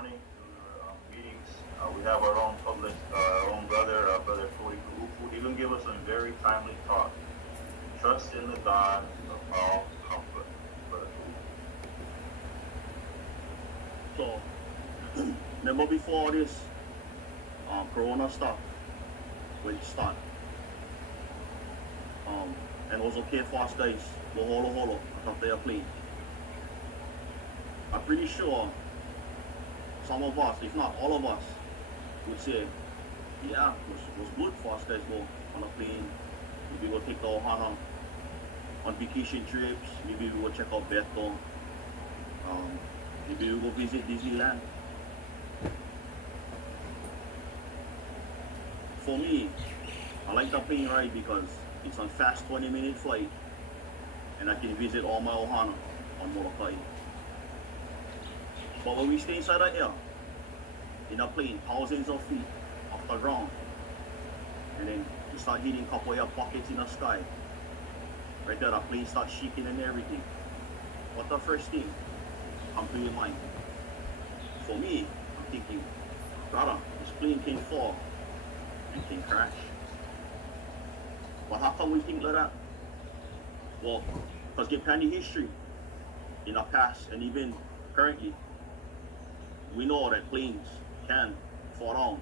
running to meetings. We have our own public, our own brother, Brother Cody, who even give us some very timely talk. Trust in the God of all comfort, Brother So, remember before this Corona stuff, when it started, and it was okay for us guys go holo atop the plane. I'm pretty sure some of us, if not all of us, would say, yeah, it was good for us guys go on a plane. Maybe we'll take our Hana on vacation trips. Maybe we will check out Beto. Maybe we will visit Disneyland. For me, I like the plane ride because it's on fast 20-minute flight and I can visit all my Ohana on Molokai. But when we stay inside the air, in a plane, thousands of feet off the ground, and then you start hitting a couple of your pockets in the sky, right there, the plane starts shaking and everything. What the first thing come to your mind? For me, I'm thinking, brother, this plane can fall and can crash. But how come we think like that? Well, because get plenty history in the past and even currently, we know that planes can fall down,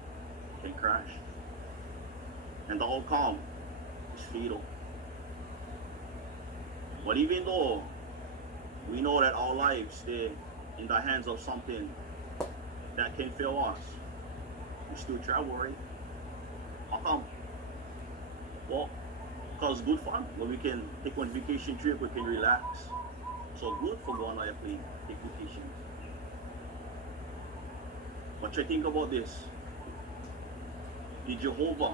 can crash. And the outcome is fatal. But even though we know that our lives stay in the hands of something that can fail us, we still travel, right? How come? Well, because good fun. When we can take one vacation trip, we can relax. So good for going on a plane, take vacations. But you think about this. Did Jehovah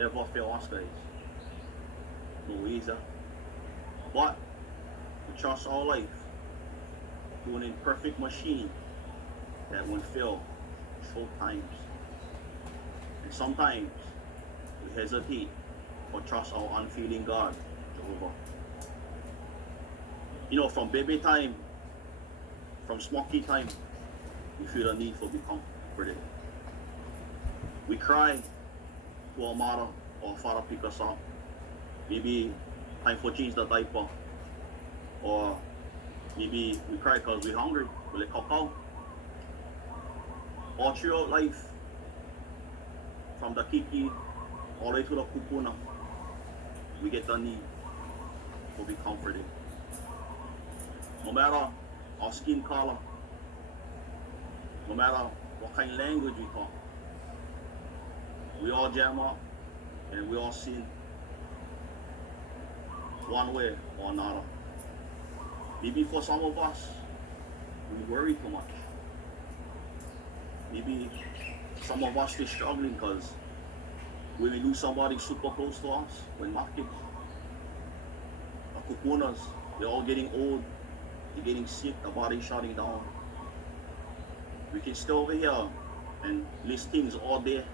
ever fail us, guys? No ways, But we trust our life to an imperfect machine that won't fail short times. And sometimes we hesitate or trust our unfailing God, Jehovah. You know, from baby time, from smoky time, we feel the need for become comforted. We cry to our mother or father pick us up. Maybe time for change the diaper. Or maybe we cry because we're hungry, we let out. All throughout life, from the kiki all the way to the kupuna, we get the need to be comforted. No matter our skin color, no matter what kind of language we talk, we all jam up and we all sin one way or another. Maybe for some of us, we worry too much. Maybe some of us are struggling because when we lose somebody super close to us, when market, the kupunas, they're all getting old, they're getting sick, the body's shutting down. We can stay over here and list things all day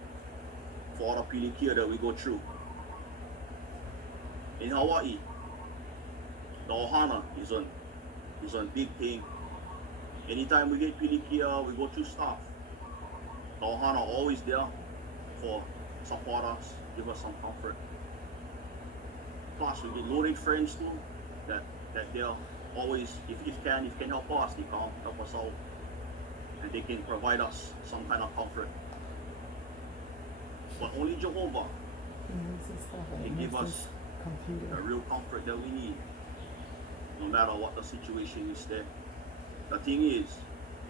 for all the pilikia that we go through. In Hawaii, the ohana is on big thing. Anytime we get pilikia, we go through stuff. The ohana always there for support us, give us some comfort. Plus, we get loaded friends too, that they're always, if can help us, they come help us out, and they can provide us some kind of comfort. But only Jehovah can give us the real comfort that we need, no matter what the situation is there. The thing is,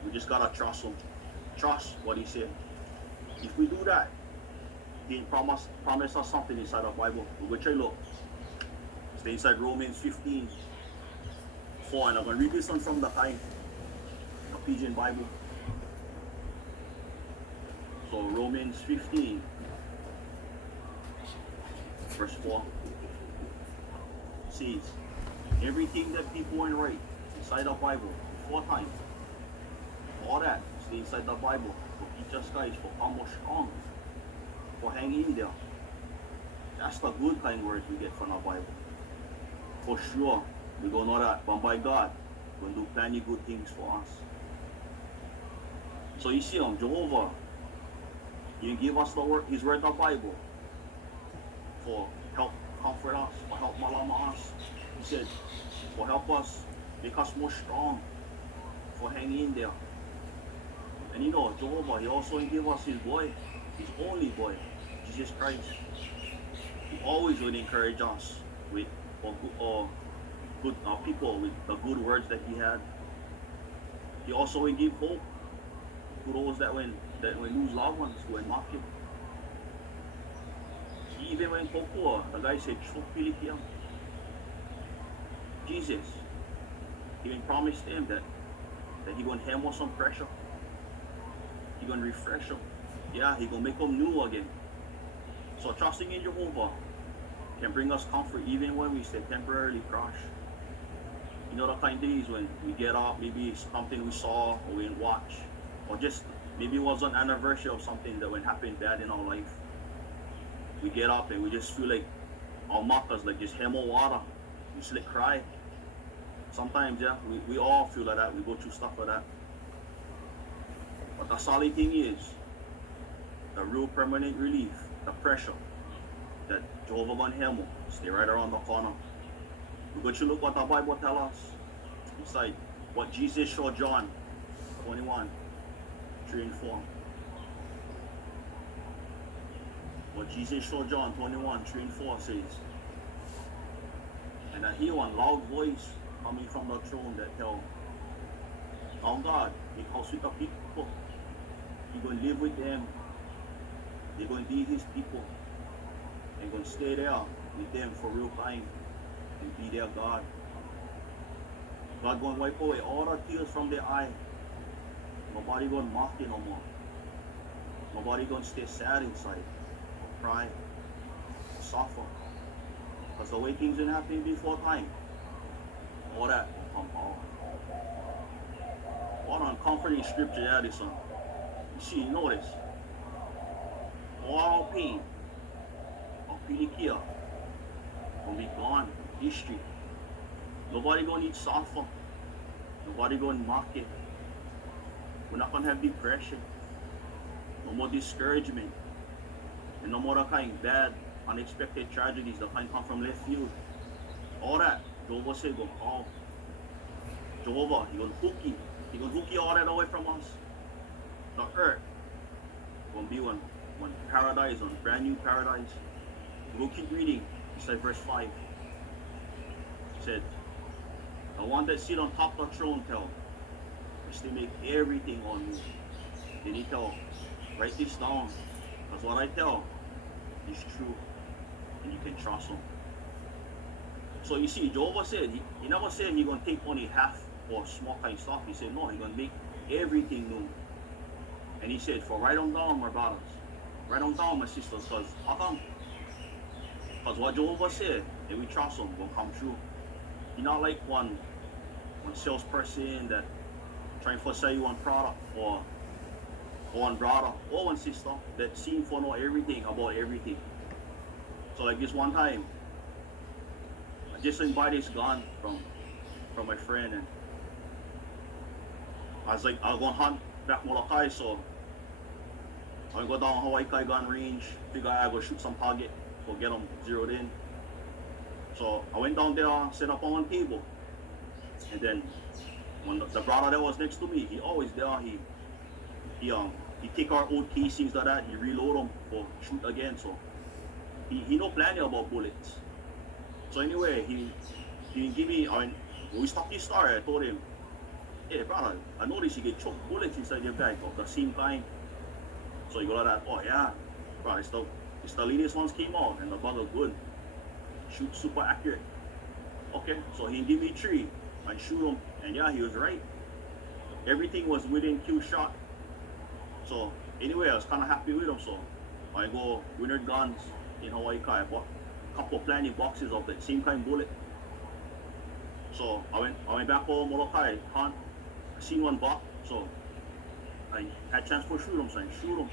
we just gotta trust him. Trust what he said. If we do that, he promise us something inside the Bible. We'll go try look. Stay inside Romans 15:4, and I'm gonna read this one from the Pidgin Bible. So Romans 15, verse 4 says, everything that people want to write inside the Bible, 4 times, all that, stay inside the Bible, for teach us guys, for come more strong, for hang in there. That's the good kind words we get from the Bible. For sure, we don't know that, but by God, will do plenty good things for us. So you see Jehovah, he gave us the word, his word, the Bible, for help comfort us, for help malama us. He said, for help us, make us more strong, for hanging in there. And Jehovah, he also gave us his boy, his only boy, Jesus Christ. He always would encourage us with good people, with the good words that he had. He also would give hope to those that when lose loved ones, who went mocked him. Even when Cocoa, the guy said, Jesus, he even promised him that he gonna hammer some pressure. He gonna refresh him. Yeah, he gonna make them new again. So trusting in Jehovah can bring us comfort even when we stay temporarily crash. The kind of days when we get up, maybe it's something we saw or we didn't watch, or just maybe it was an anniversary of something that when happened bad in our life. We get up and we just feel like our mockers like just hammer water. We just like cry. Sometimes, yeah, we all feel like that. We go through stuff like that. But the solid thing is, the real permanent relief, the pressure that Jehovah Van Hemel stay right around the corner. We go to look what the Bible tells us. It's like what Jesus showed John 21, 3 and 4. What Jesus showed John 21, 3 and 4 says, and I hear one loud voice coming from the throne that tell, now God, because with the people, He's going to live with them. They're going to be His people. They're going to stay there with them for real time and be their God. God going to wipe away all the tears from their eye. Nobody going to mock you no more. Nobody going to stay sad inside or cry or suffer. Because the way things didn't happen before time, all that will come out. What an comforting scripture that is, son. You see, notice, all pain of Pilikia will be gone, history. Nobody gonna need suffer. Nobody gonna mock it. We're not gonna have depression. No more discouragement. And no more that kind of bad, unexpected tragedies that can come from left field. All that, Jehovah said, go call. Jehovah, He gonna hook you. He gonna hook you all that away from us. The earth gonna be one paradise, one brand new paradise. We'll keep reading. It's like verse 5. It said, the one that sit on top of the throne tell, which they make everything on you. Then he tell, write this down, because what I tell is true, and you can trust him. So you see, Jehovah said, he never said he's going to take only half or small kind of stuff. He said, no, he's going to make everything new. And he said, for write them down, my brothers. Write them down, my sisters, because how come? Because what Jehovah said, and we trust him, will come true. He's not like one salesperson that trying to sell you one product, or one brother, or one sister that seem to know everything about everything. So like this one time, I just invited this gun from my friend, and I was like, I'll go hunt back Molokai, so I go down Hawaii Kai gun range, figure I go shoot some target, go get them zeroed in. So I went down there, set up on one table, and then when the brother that was next to me, he always there, he take our old casings like that, he reload them for shoot again, so he know plenty about bullets. So anyway, he give me, when we stopped this story, I told him, hey brother, I noticed you get choked bullets inside your bag of the same kind. So he go like that, oh yeah, bro, it's the latest ones came out and the bug are good. Shoot super accurate. Okay, so he give me 3, I shoot him, and yeah, he was right. Everything was within kill shot. So anyway, I was kind of happy with him, so I go Winter Guns in Hawaii Kai, I bought a couple of plenty boxes of the same kind of bullet. So I went back home, Molokai, hunt, I seen one buck, so I had chance to shoot him, so I shoot him.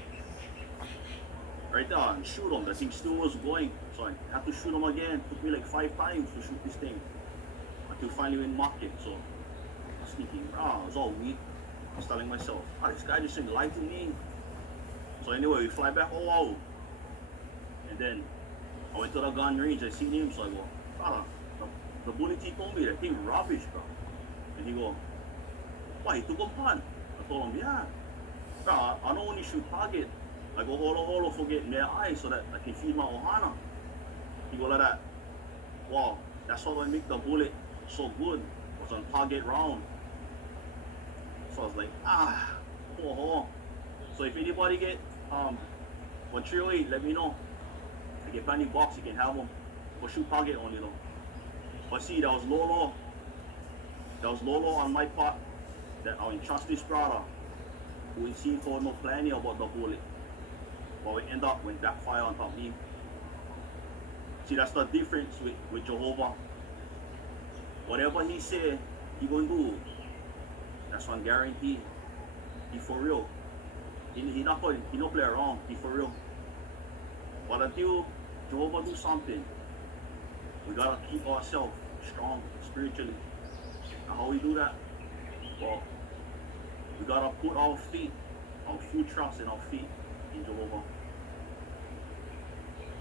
Right there, and shoot him, the thing still was going, so I had to shoot him again. It took me like 5 times to shoot this thing, until finally went mock it, so I was thinking, it was all weak. I was telling myself, this guy just didn't lie to me. So anyway, we fly back Oahu. And then I went to the gun range, I seen him, so I go, brother, the bullet he told me that thing rubbish, bro. And he go, why, he took a punt? I told him, yeah. Bro, I don't only shoot target. I go, holo, forget my eyes so that I can feed my ohana. He go like that. Wow, that's how I make the bullet so good. It was on target round. So I was like, oh. So if anybody get 1308, let me know. I get plenty box, you can have them. But shoot target only though. But see, that was Lolo. That was Lolo on my part. That I entrust this brother who ain't seen for no planning about the bullet. But we end up with backfire on top of him. See, that's the difference with Jehovah. Whatever he say, he gonna do. That's one guarantee. He for real. He not play around. He for real. But until Jehovah do something, we gotta keep ourselves strong spiritually. And how we do that? Well, we gotta put our full trust in our faith in Jehovah.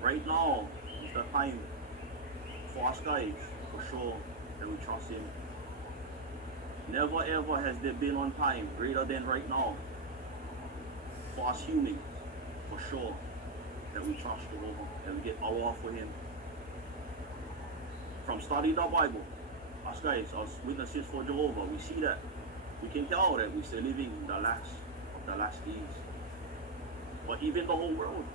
Right now is the time for us guys for sure that we trust him. Never ever has there been one time greater than right now for us humans for sure that we trust Jehovah, that we get power for him. From studying the Bible, us guys, us witnesses for Jehovah, we see that we can tell that we're still living in the last days. But even the whole world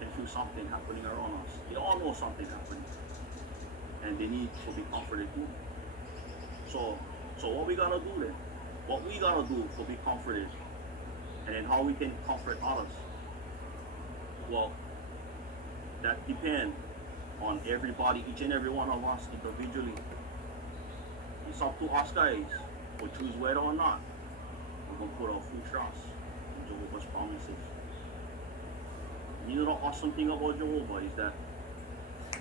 can feel something happening around us. They all know something happening. And they need to be comforted too. So what we gotta do then? What we gotta do to be comforted? And then how we can comfort others? Well, that depends on everybody, each and every one of us individually. It's up to us guys to choose whether or not we're gonna put our full trust in Jehovah's promises. And you know the awesome thing about Jehovah is that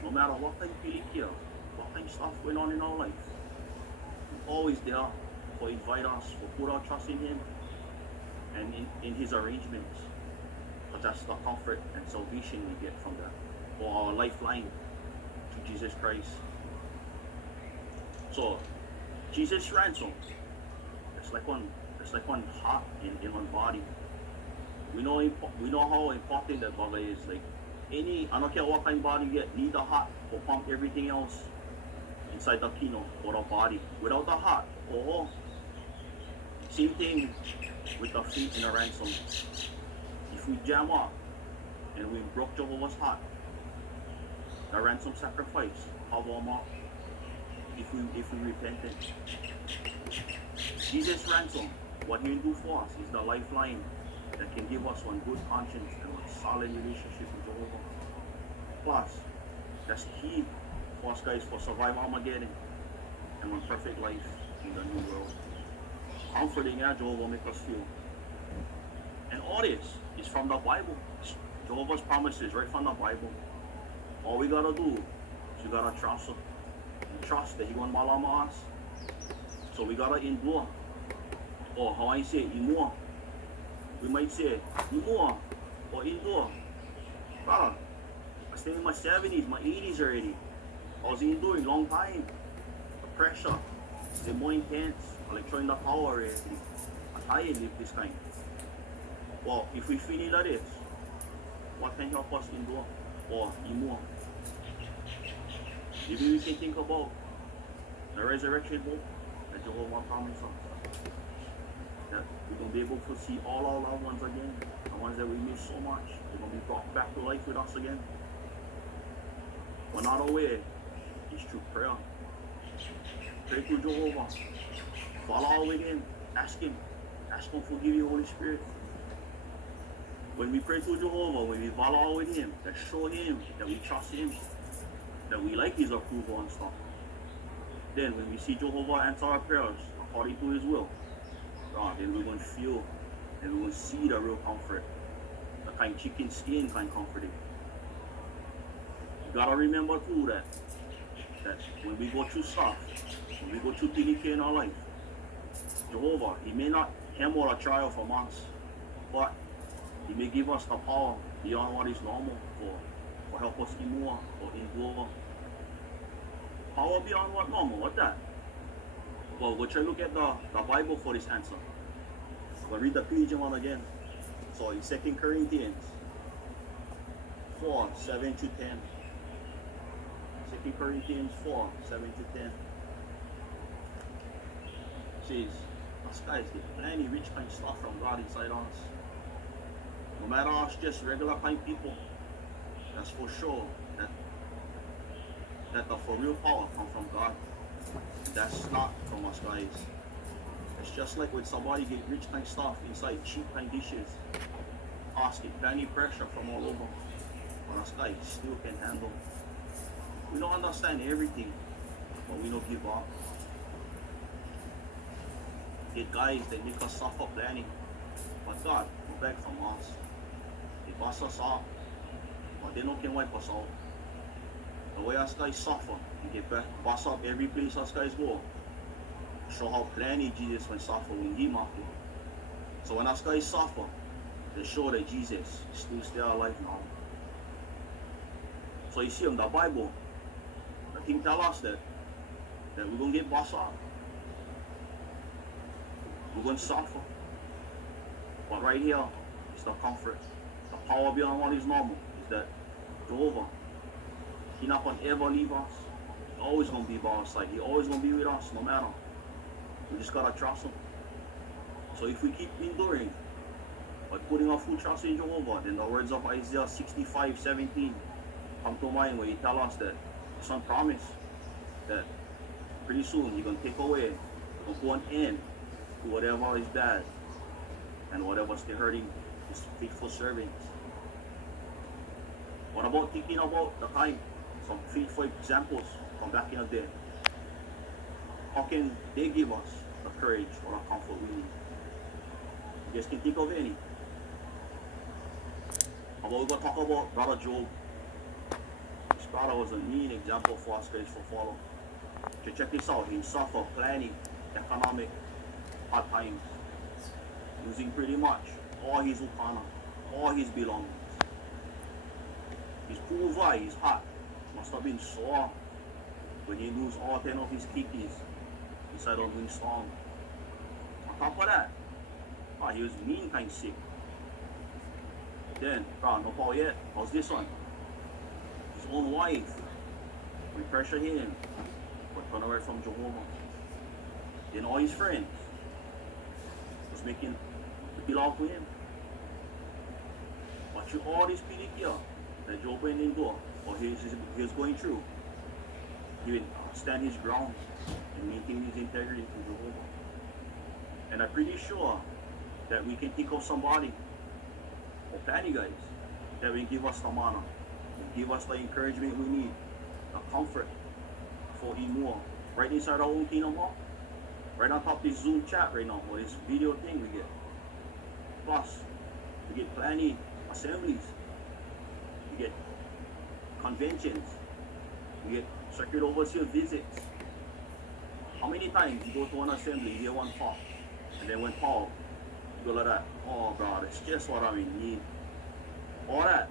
no matter what kind of here, what kind of stuff going on in our life, he's always there to invite us to put our trust in him and in his arrangements. But that's the comfort and salvation we get from that, or our lifeline to Jesus Christ. So Jesus' ransom, it's like one heart in one body. We know how important that body is. Like I don't care what kind of body you get, need the heart to pump everything else inside the kino or the body. Without the heart, same thing with the faith in the ransom. If we jam up and we broke Jehovah's heart, the ransom sacrifice, cover them up. If we repented, Jesus' ransom, what he will do for us is the lifeline that can give us one good conscience and one solid relationship with Jehovah. Plus, that's key for us guys for survival Armageddon and one perfect life in the new world. Comforting Jehovah make us feel. And all this is from the Bible. Jehovah's promises right from the Bible. All we gotta do is we gotta trust him. And trust that he won't malama us. So we gotta endure. Or how I say, endure. We might say, endure or endure. Brother, I'm still in my 70s, my 80s already. I was enduring long time. The pressure, the more intense. I like trying the power already. I'm tired live this time. Well, if we feel like this, what can help us endure or endure? Maybe we can think about the resurrection hope that Jehovah promised us. That we're going to be able to see all our loved ones again, the ones that we miss so much. They're going to be brought back to life with us again. Another way is through prayer. Pray to Jehovah. Follow with him. Ask him to forgive you, Holy Spirit. When we pray to Jehovah, when we follow with him, that show him that we trust him, that we like his approval and stuff. Then when we see Jehovah answer our prayers according to his will, then we're going to feel and we're going to see the real comfort, the kind of chicken skin kind of comforting. You gotta remember too that when we go through stuff, when we go through PDK in our life, Jehovah, he may not him or a trial from us, but he may give us the power beyond what is normal for help us more or endure. Power beyond what normal, what that? Well, we'll try to look at the Bible for this answer. We'll read the Pidgin one again. So in 2 Corinthians 4, 7 to 10. 2 Corinthians 4, 7 to 10. Says, us guys get plenty rich kind of stuff from God inside us. No matter us just regular kind people, that's for sure that the for real power come from God. That's not from us guys. It's just like when somebody get rich kind stuff inside cheap kind dishes. Us get plenty pressure from all over. But us guys still can handle. We don't understand everything, but we don't give up. Get guys that make us suffer plenty. But God will beg from us. They bust us up, but they don't can wipe us out. The way us guys suffer and get bust up every place us guys go, show how plenty Jesus will suffer when he marked it. So when us guys suffer, they show that Jesus still stay alive now. So you see in the Bible, the thing tell us that we're gonna get bust up. We're gonna suffer. But right here is the comfort. The power beyond what is normal is that Jehovah, he not gonna ever leave us. He's always gonna be by our side. He's always gonna be with us no matter. We just gotta trust him. So if we keep enduring by putting our full trust in Jehovah, then the words of Isaiah 65:17 come to mind where he tells us that the Son promised that pretty soon he's gonna take away, he's gonna put an end to whatever is bad and whatever's still hurting his faithful servants. What about thinking about the time? Some faithful examples from back in the day. How can they give us the courage or the comfort we need? You guys can think of any. How about we go talk about Brother Job? This brother was a mean example for us guys to follow. To check this out, he suffered plenty economic hard times, losing pretty much all his ukana, all his belongings. His poor wife, his heart must have been sore when he lose all 10 of his kikis inside of windstorm. On top of that, he was mean kind sick. Then, no power yet. How's this one? His own wife, we pressure him, but turn away from Jehovah. Then all his friends was making the belong to him. But through all this pinikia that Job went into, or he was going through, he would stand his ground and maintain his integrity to Jehovah. And I'm pretty sure that we can think of somebody, or plenty guys, that will give us the manna, give us the encouragement we need, the comfort for him more. Right inside our own kingdom hall, right on top of this Zoom chat right now, or this video thing we get. Plus, we get plenty assemblies, we get conventions, we get circuit overseer visits. How many times you go to an assembly, you hear one talk, and then when Paul, you go like that, oh God, it's just what I'm in need. All that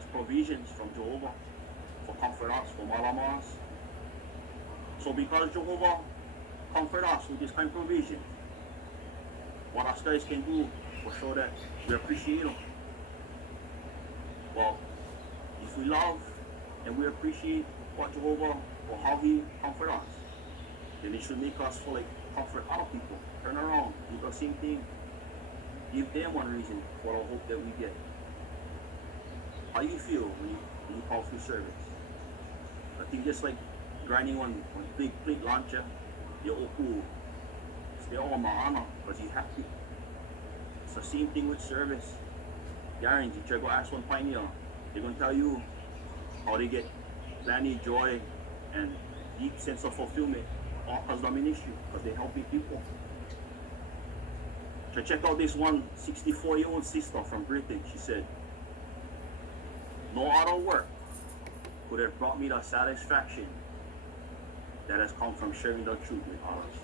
is provisions from Jehovah for comfort us, for malamas. So because Jehovah comfort us with this kind of provision, what us guys can do for sure that we appreciate him. Well, if we love and we appreciate what Jehovah or how he comfort us, then it should make us feel like comfort other people. Turn around, do the same thing. Give them one reason for the hope that we get. How you feel when you call through service? I think just like grinding on big plate launcher, you're all cool. Stay all ma'ana because you have to. It's the same thing with service. Guarantee, try to ask one pioneer. They're going to tell you how they get plenty joy and deep sense of fulfillment all because of the ministry, because they're helping people. So check out this one 64-year-old sister from Britain. She said, no other work could have brought me the satisfaction that has come from sharing the truth with others.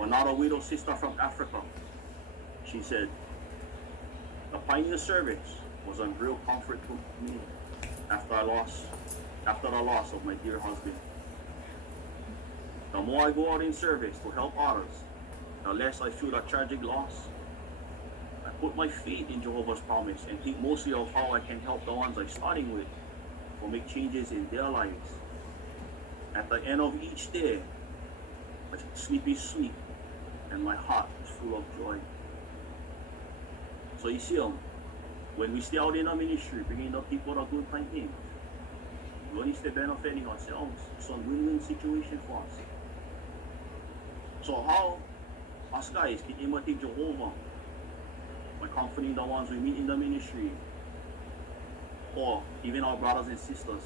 Another widow sister from Africa, she said, the pioneer service was a real comfort to me after the loss of my dear husband. The more I go out in service to help others, the less I feel a tragic loss. I put my faith in Jehovah's promise and think mostly of how I can help the ones I'm starting with or make changes in their lives. At the end of each day, my sleep is sweet and my heart is full of joy. So you see, when we stay out in our ministry, bringing the people a good time in, we only stay benefiting ourselves. It's a win-win situation for us. So how us guys can imitate Jehovah by comforting the ones we meet in the ministry, or even our brothers and sisters,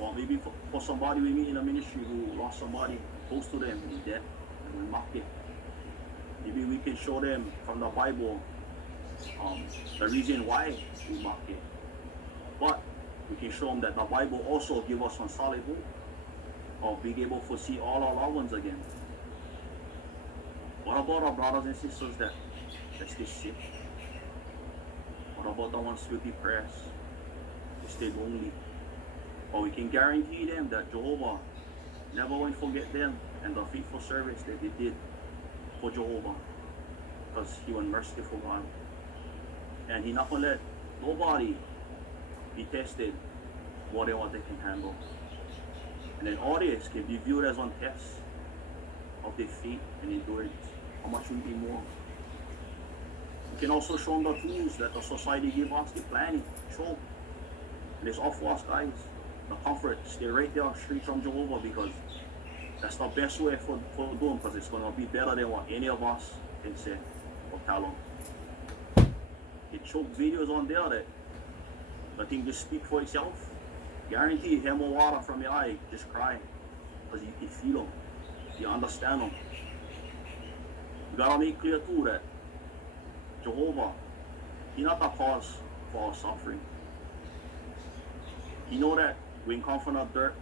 or maybe for somebody we meet in the ministry who lost somebody close to them in death and we mock it. Maybe we can show them from the Bible the reason why we mock it. But we can show them that the Bible also gives us some solid hope of being able to see all our loved ones again. What about our brothers and sisters that stay sick? What about the ones who are depressed? They stay lonely? Or we can guarantee them that Jehovah never will forget them and the faithful service that they did for Jehovah, because He was merciful God. And He not gonna let nobody be tested more than what they can handle. And then all this can be viewed as one test of their faith and endurance. How much we be more. We can also show them the tools that the society gives us, the planning, show. And it's all for us guys. The comfort, stay right there straight from Jehovah, because that's the best way for doing, because it's going to be better than what any of us can say or tell them. They choke videos on there that the thing just speak for itself. Guarantee you, more water from your eye, just cry, because you can feel them, you understand them. You gotta make clear too that Jehovah, He not the cause for our suffering. He know that we come from the dirt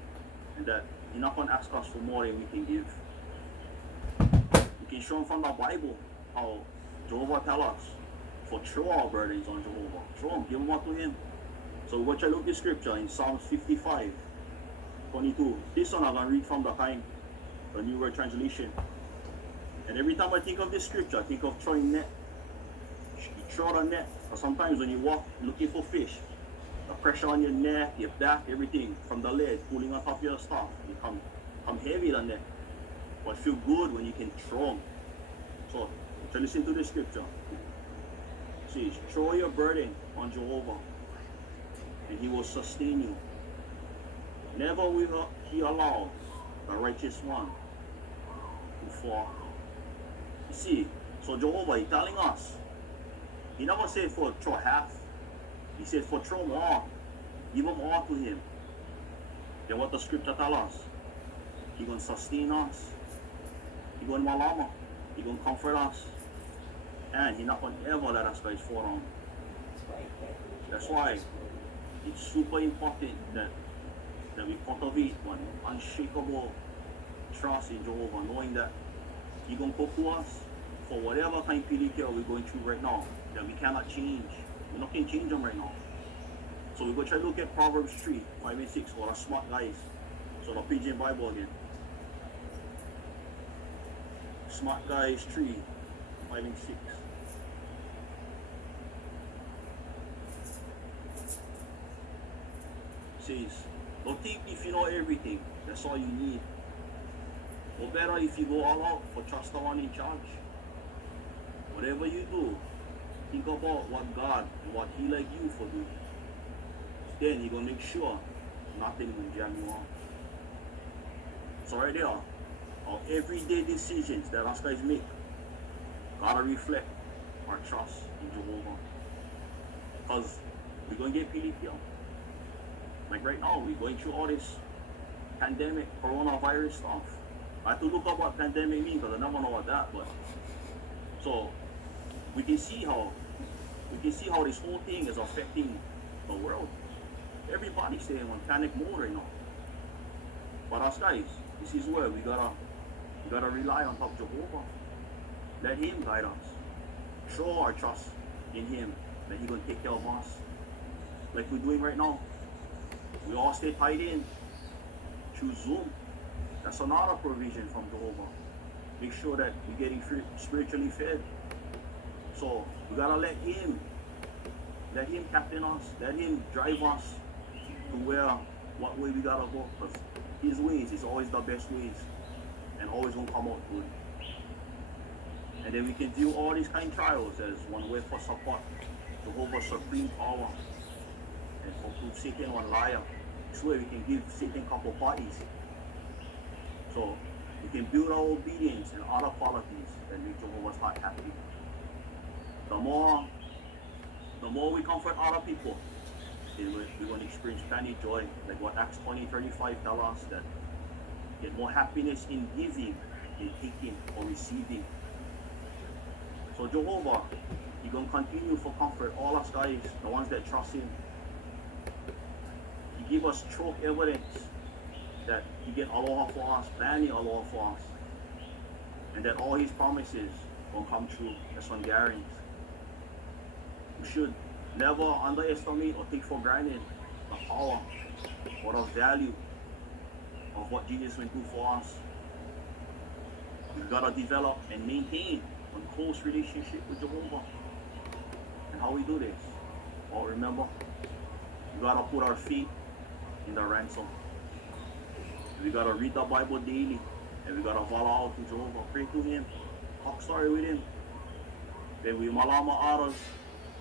and that He not gonna ask us for more than we can give. We can show Him from the Bible how Jehovah tell us for throw our burdens on Jehovah. Throw them, give them up to Him. So we're going to look at the scripture in Psalms 55, 22. This one I'm going to read from the New World Translation. And every time I think of this scripture, I think of throwing net. You throw the net. Or sometimes when you walk looking for fish, the pressure on your neck, your back, everything from the leg pulling on top of your stuff, you come heavy the net. But feel good when you can throw them. So listen to this scripture. It says, throw your burden on Jehovah, and He will sustain you. Never will He allow the righteous one to fall. You see, so Jehovah, He telling us, He never said for throw half. He said for throw more. Give them all to Him. Then what the scripture tell us? He gonna sustain us. He gonna malama. He gonna comfort us. And He not gonna ever let us guys fall down. That's why it's super important that we cultivate one unshakable trust in Jehovah, knowing that He gonna cook to us for whatever kind of pilikia we're going through right now, that we cannot change. We not can change them right now. So we're gonna try to look at Proverbs 3, 5 and 6 for our smart guys. So the Pidgin Bible again. Smart guys 3, 5 and 6. Says, don't think if you know everything, that's all you need. Or better if you go all out for trust the one in charge. Whatever you do, think about what God and what He like you for do. Then He gonna make sure nothing will jam you on. So right there, our everyday decisions that us guys make gotta reflect our trust in Jehovah. Because we're gonna get PDP. Like right now, we're going through all this pandemic, coronavirus stuff. I have to look up what pandemic means because I never know what that, but so we can see how this whole thing is affecting the world. Everybody's staying on panic mode right now. But us guys, this is where we We gotta rely on top of Jehovah. Let Him guide us. Show our trust in Him that He gonna take care of us. Like we're doing right now. We all stay tied in through Zoom. That's another provision from Jehovah. Make sure that we're getting spiritually fed. So we gotta let Him captain us. Let Him drive us to what way we gotta go. Because His ways is always the best ways and always gonna come out good. And then we can view all these kind of trials as one way for support Jehovah's supreme power and for prove Satan one liar. This way we can give Satan a couple parties. So we can build our obedience and other qualities that make Jehovah's heart happy. The more we comfort other people, we're going to experience plenty of joy. Like what Acts 20:35 tells us, that get more happiness in giving than taking or receiving. So Jehovah, He's going to continue for comfort all us guys, the ones that trust Him. He give us true evidence that He get aloha for us, plenty aloha for us, and that all His promises will come true. That's one guarantee. We should never underestimate or take for granted the power or the value of what Jesus will do for us. We've got to develop and maintain a close relationship with Jehovah. And how we do this? Well, remember, we got to put our feet in the ransom. We got to read the Bible daily. And we got to vow out to Jehovah. Pray to Him. Talk story with Him. Then we malama others.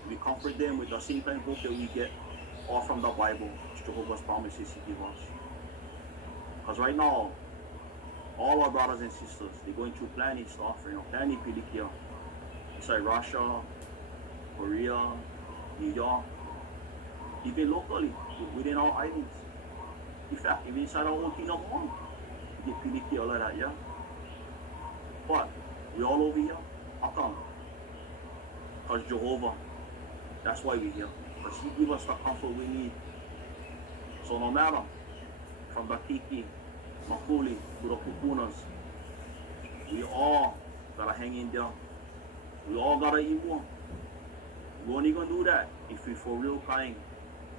We comfort them with the same kind of hope that we get all from the Bible, which Jehovah's promises He gives us. Because right now, all our brothers and sisters, they're going through plenty stuff, plenty pilikia. Inside Russia, Korea, New York, even locally, within our islands. In fact, even inside our own kingdom home, we get pilikia like that, yeah? But we all over here, how come? Because Jehovah, that's why we're here. Because He gives us the comfort we need. So no matter, from the Kiki, Makuli, to the Pupunas, we all gotta hang in there. We all gotta eat more. We're only gonna do that if we for real kind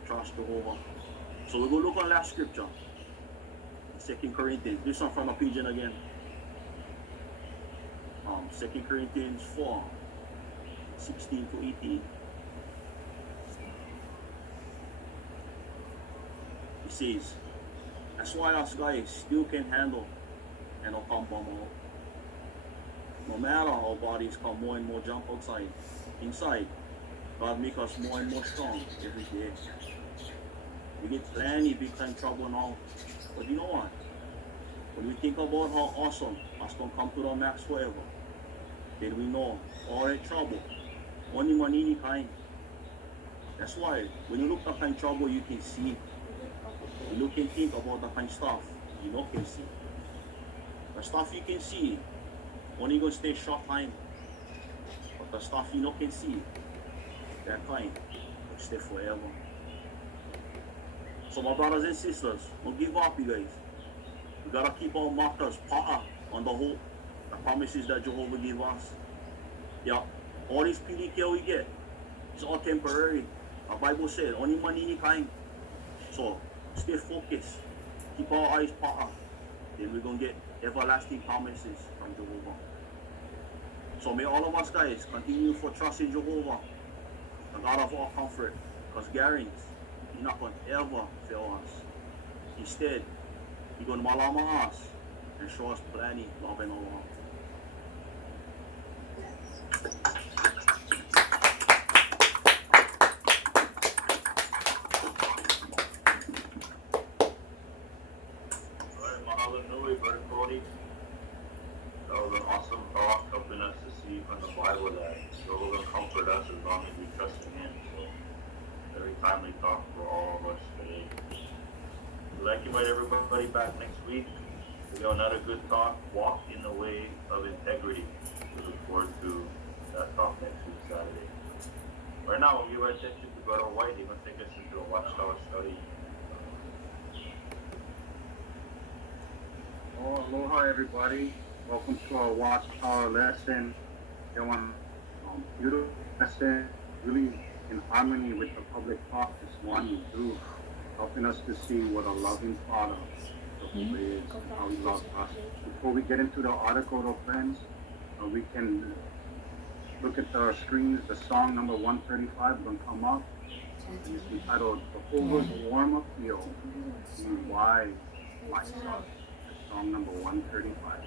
trust Jehovah. So we're gonna look on last scripture, 2 Corinthians. This one from the pigeon again. 2 Corinthians 4, 16 to 18. It says, that's why us guys still can handle and don't come from out. No matter our bodies come more and more jump outside, inside, God make us more and more strong every day. We get plenty big time trouble now. But you know what? When we think about how awesome us gonna come to the max forever, then we know all that trouble, only money kind. That's why when you look at the kind of trouble you can see, you look and think about the kind of stuff you don't can see. The stuff you can see only gonna stay short time. But the stuff you don't can see, that kind will stay forever. So my brothers and sisters, don't give up, you guys. We gotta keep our markers power on the hope, the promises that Jehovah gave us. Yeah, all this PDK we get, it's all temporary. The Bible said, only money any kind. So stay focused, keep our eyes power. Then we're gonna get everlasting promises from Jehovah. So may all of us guys continue for trust in Jehovah, the God of all comfort, because guarantees He's not going to ever fail us. Instead, He's going to malama us and show us plenty love and love. Alright, mahalo nui, Brother Cody. That was an awesome thought, helping us to see from the Bible that Jehovah will comfort us as long as we trust in Him. So, very timely thought for all of us today. We'd like to invite everybody back next week. We got another good thought, walk in the way of integrity. We look forward to that talk next week, Saturday. Right now, we'll give our attention to Brother White. He's going to take us into a Watchtower study. Oh, aloha everybody. Welcome to our Watchtower lesson. Everyone, beautiful lesson, really in harmony with the public talk this morning too, helping us to see what a loving Father Jehovah is and how He loves us. Before we get into the article, though, friends, we can look at our screens. The song number 135 will come up, and it's entitled "Jehovah's Warm Appeal." Be wise, my son. Song number 135.